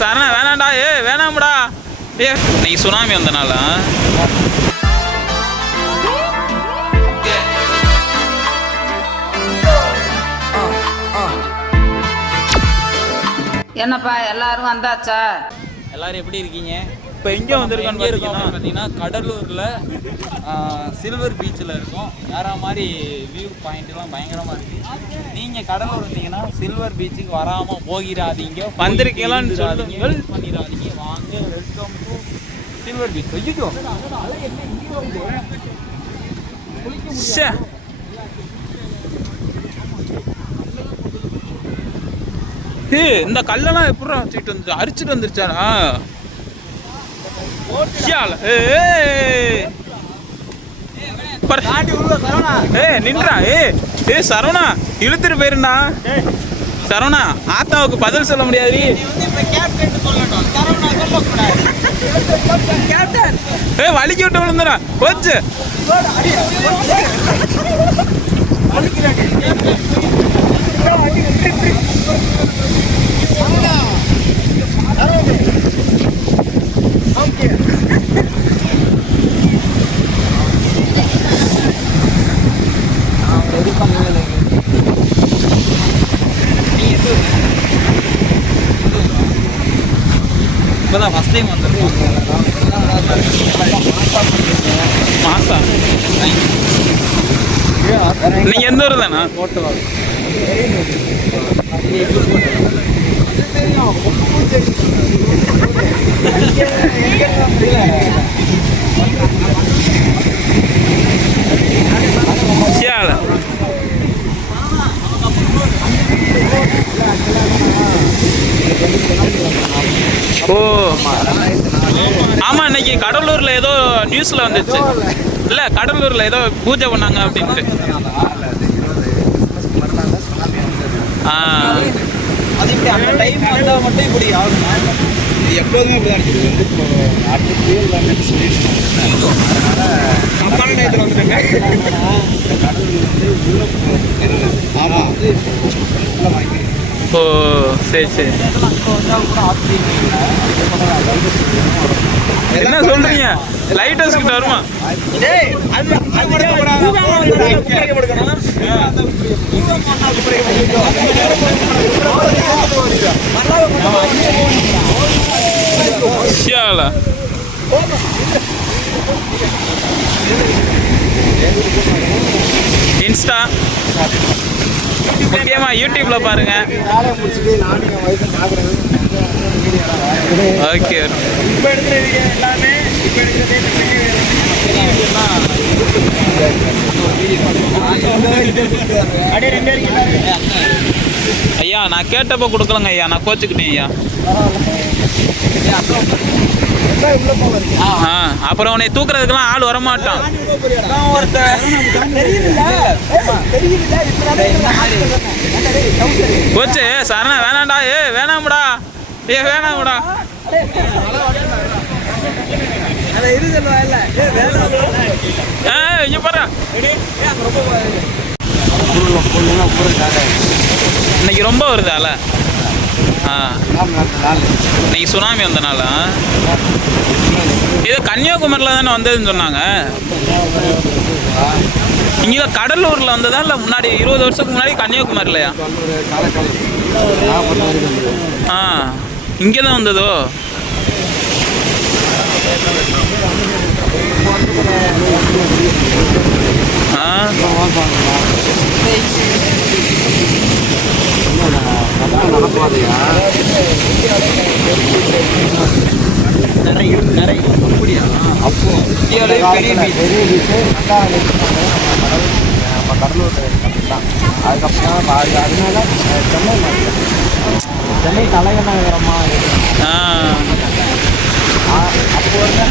சரணா வேணாண்டா. வேணாம்டா. இன்னைக்கு சுனாமி வந்தனால என்னப்பா எல்லாரும் வந்தாச்சா? எல்லாரும் எப்படி இருக்கீங்க? இப்போ எங்கே வந்திருக்கோன்னு இருக்கோம் பார்த்தீங்கன்னா கடலூரில் சில்வர் பீச்சில் இருக்கோம். வேற மாதிரி வியூ பாயிண்ட்லாம் பயங்கரமாக இருக்குது. நீங்கள் கடலூர் இருந்தீங்கன்னா சில்வர் பீச்சுக்கு வராமல் போகிறாதீங்க. வந்திருக்கீங்களான்னு பண்ணிடாதீங்க. வாங்க, வெல்கம் டு சில்வர் பீச். ஐயோ இந்த கல்லெல்லாம் எப்படி தூக்கிட்டு வந்து அரிச்சிட்டு வந்துருச்சாரா? நின்றா. சரவணா இழுத்துட்டு போயிருந்தா. சரவணா ஆத்தாவுக்கு பதில் சொல்ல முடியாது. வலிக்கி விட்டு விழுந்துடா போச்சு. இப்போதான் ஃபஸ்ட் டைம் வந்துருக்கோம். மாசா நீங்கள் எந்த ஊர் தானா? ஓ ஆமாம், இன்னைக்கு கடலூரில் ஏதோ நியூஸில் வந்துச்சு. இல்லை, கடலூரில் ஏதோ பூஜை பண்ணாங்க அப்படின்ட்டு. அது இப்படி அந்த டைம் வந்தால் மட்டும் இப்படி ஆகும். இது எப்போதுமே இப்படி தான் இருக்குது. அடுத்த புயல் வந்து சொல்லிட்டு தப்பான டயத்தில் வந்துட்டாங்க. கடவுள் வந்து உள்ள ஆமாம் வந்து உள்ள வாங்கி. ஓ சரி சரி. என்ன சொல்றீங்க? லைட் ஹவுஸ் கிட்ட வருமா? இன்ஸ்டா முக்கியமா யூடியூப்ல பாருங்க. ஓகே. ஐயா நான் கேட்டப்போ கொடுக்கலங்க ஐயா, நான் கோச்சுக்கிட்டேன் ஐயா. அப்புறம் உன்னை தூக்குறதுக்கெல்லாம் ஆள் வரமாட்டான். கோச்சு சரணா வேணாண்டா. வேணாம்டா. வேணாம்டா. இங்க பாரு, இன்னைக்கு ரொம்ப வருது அல. இன்னைக்கு சுனாமி வந்தனால இது கன்னியாகுமரியில் தானே வந்ததுன்னு சொன்னாங்க. இங்கே கடலூரில் வந்ததா இல்லை முன்னாடி 20 வருஷத்துக்கு முன்னாடி கன்னியாகுமரிலையா? இங்கே தான் வந்ததோ? கடலூர் அதுக்கப்புறம் அதனால சென்னை தலைநகரமாக அப்போ வந்து